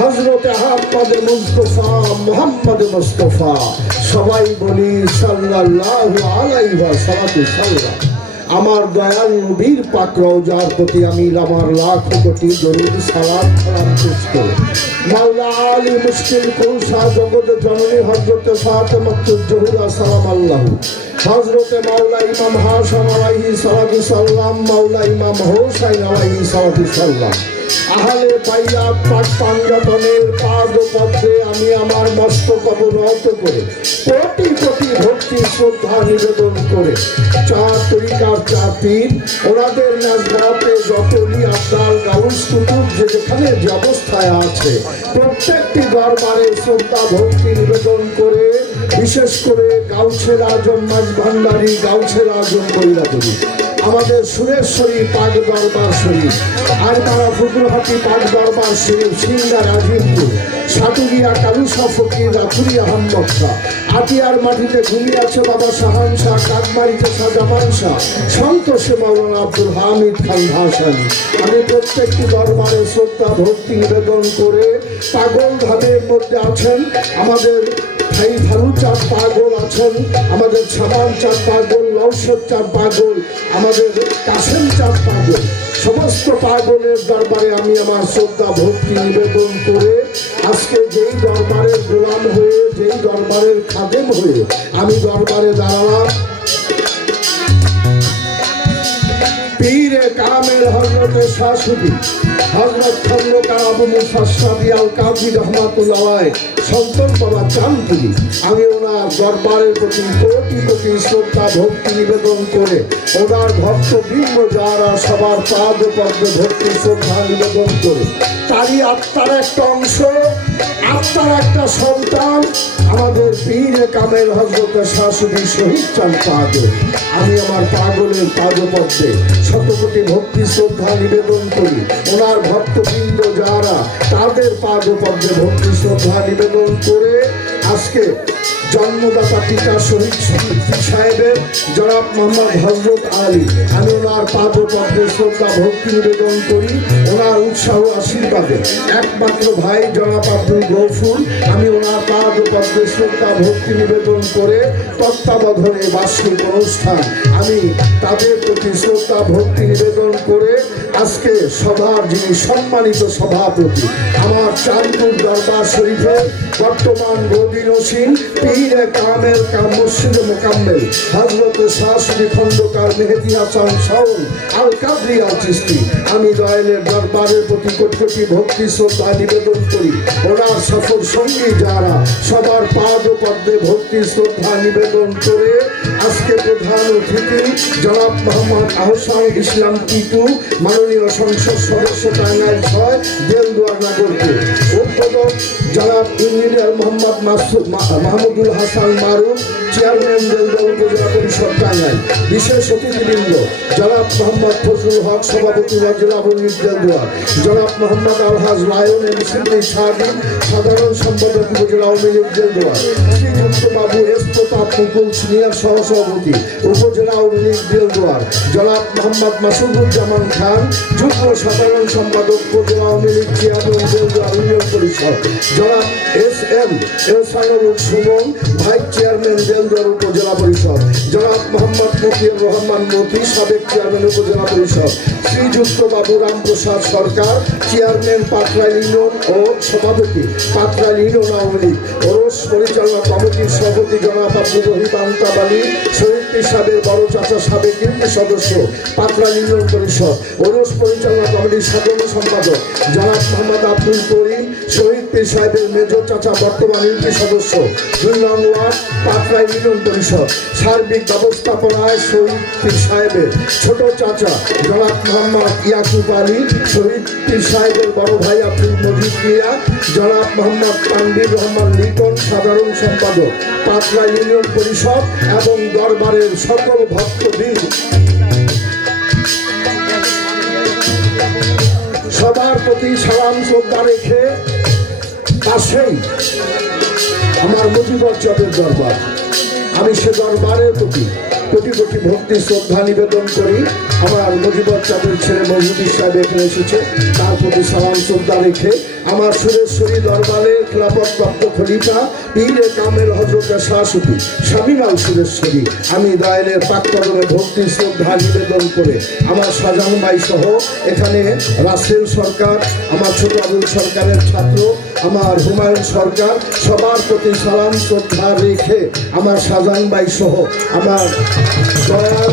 হযরত আহমদ মুস্তাফা মুহাম্মদ মুস্তাফা সবাই বলি সাল্লাল্লাহু আলাইহি ওয়াসাল্লাম। আমার দয়াল নবীর পাক রওজার প্রতি আমি আমার লাখ কোটি দরুদ সালাত পেশ করি। মাওলা আলী মুশকিল কুশা জগৎ জননী হযরত ফাতেমাতুজ জোহরা সালামাল্লাহু, হযরত মাওলা ইমাম হাসান আলাইহিস সালাতু সাল্লাম, মাওলা ইমাম হোসাইন আলাইহিস সালাতু সাল্লাম, আহলে বাইয়াত পাক পাঞ্জাতনের পাদ পদ্মে আমি আমার মস্তক অবনত করে কোটি কোটি ভক্তি শ্রদ্ধা নিবেদন করে চার তরিকার চার পীর ওনাদের নাজরাতে যতই আব্দাল গাউস কুতুব যেখানে যে অবস্থায় আছে প্রত্যেকটি দরবারে শ্রদ্ধা ভক্তি নিবেদন করে বিশেষ করে গাউছের আজম মাঝ ভান্ডারী গাউছের আজম কৈলাপুরী আমাদের সুরেশ্বরী পাক দরবার শরীফ আর তারা ফুকুরহাটি পাক দরবার শরীফ সিংহা রাজীবপুর সাটুরিয়া কালুসা ফকির রাথুরিয়া আহমদ শাহ আতিয়ার মাটিতে ঘুমিয়ে আছে বাবা শাহান শাহ, কাকমারিতে শাহ জামান শাহ, সন্তোষে মাওলানা আব্দুল হামিদ খান ভাসানী। আমি প্রত্যেকটি দরবারে শ্রদ্ধা ভক্তি নিবেদন করে পাগল ধামের মধ্যে আছেন আমাদের ভাই ভালু চাঁদ পাগল আছেন, আমাদের ছামান চাঁদ পাগল, নওশাদ চাঁদ পাগল, আমাদের কাসেম চাঁদ পাগল, সমস্ত পাগলের দরবারে আমি আমার শ্রদ্ধা ভক্তি নিবেদন করে আজকে যেই দরবারের গোলাম হয়ে যেই দরবারের খাদেম হয়ে আমি দরবারে দাঁড়ালাম পীরে কামেল হযরত শাশুড়ি হযরত খন্দকার আবু মুসা সাদিয়াল কাজী রহমাতুল্লাহ সন্তান বাবা চাঁদপুরি। আমি ওনার দরবারের প্রতি কোটি কোটি শ্রদ্ধা ভক্তি নিবেদন করে ওনার ভক্তবৃন্দ যারা সবার পাদ পদ্মে ভক্তি শ্রদ্ধা নিবেদন করে তারই আত্মার একটা অংশ আত্মার একটা সন্তান আমাদের পীরে কামেল হযরত শাশুড়ি শহীদ চাঁদ পাগল। আমি আমার পাগলের পাদপদ্মে শতকোটি ভক্তি শ্রদ্ধা নিবেদন করি ওনার ভক্তবৃন্দ যারা তাদের পাদপদ্মে ভক্তি শ্রদ্ধা নিবেদন করে আজকে জন্মদাতা পিতা শহীদ সাহেবের জনাব মোহাম্মদ হযরত আলী আমি ওনার পাদপদ্মে শ্রদ্ধা ভক্তি নিবেদন করি ওনার উৎসাহ আশীর্বাদে একমাত্র ভাই জনাব আব্দুল গফুর আমি ওনার পাদপদ্মে শ্রদ্ধা ভক্তি নিবেদন করে তত্ত্বাবধানে বার্ষিক অনুষ্ঠান আমি তাদের প্রতি শ্রদ্ধা ভক্তি নিবেদন করে আজকে সভার যিনি সম্মানিত সভাপতি আমার চাঁদপুর দরবার শরীফের বর্তমান গদিনসীন পীরে কামেল মসজিদ মোকাম্মেল হযরত শাশুড়ি খন্দকার মেহেদী হাসান শাওন আল কাদরি আল চিশতি আমি দয়ালের দরবারের প্রতি কোটি কোটি ভক্তি শ্রদ্ধা নিবেদন করি ওনার সফর সঙ্গী যারা সবার পাদ পদ্মে ভক্তি শ্রদ্ধা নিবেদন করে আজকে প্রধান অতিথি জনাব মোহাম্মদ আহসান ইসলাম টিটু মাননীয় সংসদ সদস্য টাঙ্গাইল ৬ দেলদুয়ার নাগরপুর উদ্বোধক জনাব ইঞ্জিনিয়ার মোহাম্মদ মাহমুদুল হাসান মারুফ চেয়ারম্যান দেলদুয়ার উপজেলা পরিষদ টাঙ্গাইল বিশেষ অতিথিবৃন্দ জনাব মোহাম্মদ ফজলুল হক সভাপতি জেলা পরিষদ দেলদুয়ার জনাব মোহাম্মদ আলহাজ লায়ন এমসিপি সাদিক সাধারণ সম্পাদক উপজেলা আওয়ামী লীগ দেলদুয়ার শ্রীযুক্ত বাবু এস প্রতাপ মুকুল সিনিয়র সহসভাপতি উপজেলা আওয়ামী লীগ দেলদুয়ার জনাব মোহাম্মদ মাসুদুজ্জামান খান যুগ্ম সাধারণ সম্পাদক উপজেলা আওয়ামী লীগ চেয়ারম্যান দেলদুয়ার ইউনিয়ন পরিষদ জনাব S M Ehsanul Sumon vice chairman Delduar উপজেলা পরিষদ জনাব মোহাম্মদ মতিউর রহমান মতি সাবেক চেয়ারম্যান উপজেলা পরিষদ শ্রীযুক্ত বাবু রামপ্রসাদ সরকার চেয়ারম্যান পাটরাইল ইউনিয়ন ও সভাপতি পাটরাইল ইউনিয়ন আওয়ামী লীগ ওরস পরিচালনা কমিটির সভাপতি জনাব আব্দুল রহিম আন্তাবালি শহীদ পীর সাহেবের বড় চাচা সাবেক ইউপি সদস্য পাটরাইল ইউনিয়ন পরিষদ ওরস পরিচালনা কমিটির সাধারণ সম্পাদক জনাব মোহাম্মদ আব্দুল করিম শহীদ পীর সাহেবের মেজর চাচা বর্তমান ইউপি সদস্য 2 নং ওয়ার্ড পাটরাইল ইউনিয়ন পরিষদ সার্বিক ব্যবস্থাপনায় শহীদ পীর সাহেবের ছোট চাচা জনাব মোহাম্মদ ইয়াকুব আলী শহীদ পীর সাহেবের বড় ভাই আব্দুল মজিদ মিয়া জনাব মোহাম্মদ তানভীর রহমান লিটন সাধারণ সম্পাদক পাটরাইল ইউনিয়ন পরিষদ এবং দরবারের সকল ভক্তবৃন্দ সবার প্রতি সালাম শ্রদ্ধা রেখে পাশেই আমার মুজিবর চরের দরবার আমি সে দরবারের প্রতি কোটি কোটি ভক্তি শ্রদ্ধা নিবেদন করি। আমার মুজিবুর চাঁদের ছেলে মজুদি সাহেব এখানে এসেছে, তার প্রতি সালাম শ্রদ্ধা রেখে আমার সুরেশ্বরী দরবারের খেলাফতপ্রাপ্ত খলিফা পীরে কামেল হযরত শাহ সুফি শামীম আল সুরেশ্বরী আমি দয়ালের পাককদমে ভক্তি শ্রদ্ধা নিবেদন করে আমার শাহজাহান ভাই সহ এখানে রাসেল সরকার, আমার ছোট আবুল সরকারের ছাত্র, আমার হুমায়ুন সরকার, সবার প্রতি সালাম শ্রদ্ধা রেখে আমার শাহজাহান ভাই সহ আমার দয়াল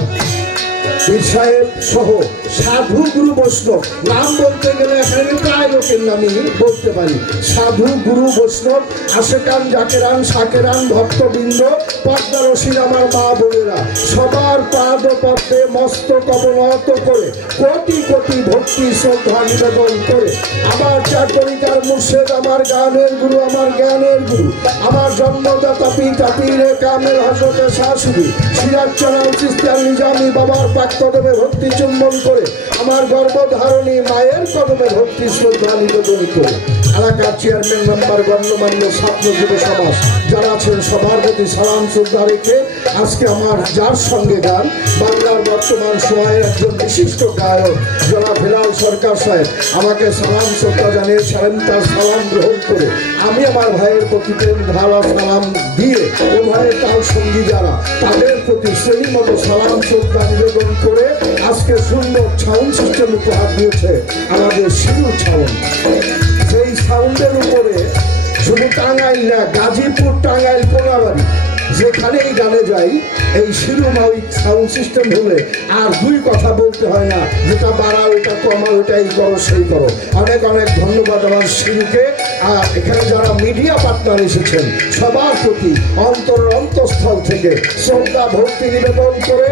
পীর সাহেব সহ সাধু গুরু বৈষ্ণব, নাম বলতে গেলে এখানে প্রায় লোকের নামই বলতে পারি। সাধু গুরু বৈষ্ণব, আশেকান জাকেরান শাকেরান ভক্তবৃন্দ, পদ্মারসীর আমার মা বোনেরা, সবার পাদ পদ্মে মস্তক অবনত করে কোটি কোটি ভক্তি শ্রদ্ধা নিবেদন করে আমার চারতরিকার মুর্শেদ, আমার গানের গুরু, আমার জ্ঞানের গুরু, আমার জন্মদাতা পিতা পীরে কামেল হযরত শাহ সুফি সিরাজ চালাল চিশতিয়া নিজামী বাবার পাককদমে ভক্তি চুম্বন করে আমার গর্ভধারণী মায়ের কদমে ভক্তি শ্রদ্ধা নিবেদন করে এলাকার চেয়ারম্যান মেম্বার, গণ্যমান্য ছাত্র যুব সমাজ যারা আছেন সবার প্রতি সালাম শ্রদ্ধা রেখে আজকে আমার যার সঙ্গে গান বাংলার বর্তমান সময়ের একজন বিশিষ্ট গায়ক জনাব হেলাল সরকার সাহেব আমাকে সালাম শ্রদ্ধা জানিয়েছিলেন। তার সালাম গ্রহণ করে আমি আমার ভাইয়ের প্রতি প্রেম ঢালা সালাম দিয়ে ও ভাইয়ের তার সঙ্গী যারা তাদের প্রতি সেই মতো সালাম শ্রদ্ধা নিবেদন করে আজকে সুন্দর সাউন্ড সিস্টেম উপহার দিয়েছে আমাদের শিরু সাউন্ড। সেই সাউন্ডের উপরে শুধু টাঙ্গাইল না, গাজীপুর, টাঙ্গাইল, কোনাবাড়ি যেখানেই গানে যাই এই শিরোমাউই সাউন্ড সিস্টেম হলে আর দুই কথা বলতে হয় না, যেটা বাড়াও এটা কমাও এটাই করো সেই করো। অনেক অনেক ধন্যবাদ আমার শিরুকে। আর এখানে যারা মিডিয়া পার্টনার এসেছেন সবার প্রতি অন্তরের অন্তঃস্থল থেকে শ্রদ্ধা ভক্তি নিবেদন করে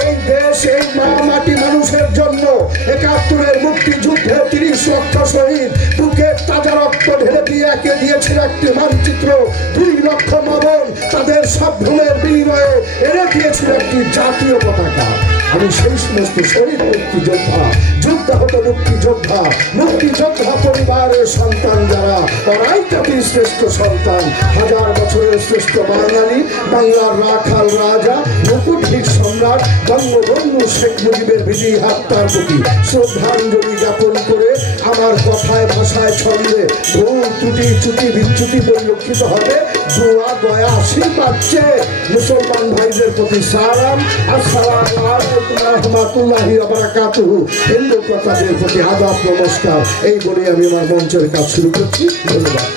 এই দেশ এই মা মাটি মানুষের জন্য ৭১-এর মুক্তিযুদ্ধে ৩০ লক্ষ শহীদ বুকের তাজা রক্ত ঢেলে দিয়ে একে দিয়েছিল একটি মানচিত্র, ২ লক্ষ মাবন তাদের সব ভুলের বিনিময়ে এনে দিয়েছিল একটি জাতীয় পতাকা। আমি সেই সমস্ত শহীদ মুক্তিযোদ্ধা, যুদ্ধাহত মুক্তিযোদ্ধা, মুক্তিযোদ্ধা পরিবারের সন্তান যারা, তারাই জাতির শ্রেষ্ঠ সন্তান, হাজার বছরের শ্রেষ্ঠ বাঙালি, বাংলার রাখাল রাজা, মুকুটহীন সম্রাট বঙ্গবন্ধু শেখ মুজিবের বিজয়ী হত্যার প্রতি শ্রদ্ধাঞ্জলি জ্ঞাপন করে আমার কথায় ভাষায় ছন্দে ভুল ত্রুটি চ্যুতি বিচ্যুতি পরিলক্ষিত হবে, দোয়া দয়া আশীর্বাদ চেয়ে মুসলমান ভাইদের প্রতি সালাম, আসসালামু আলাইকুম ওয়া রাহমাতুল্লাহি ওয়া বারাকাতুহু। হিন্দু প্রতাদের প্রতি আদাব নমস্কার এই বলে আমি আমার মঞ্চের কাজ শুরু করছি। ধন্যবাদ।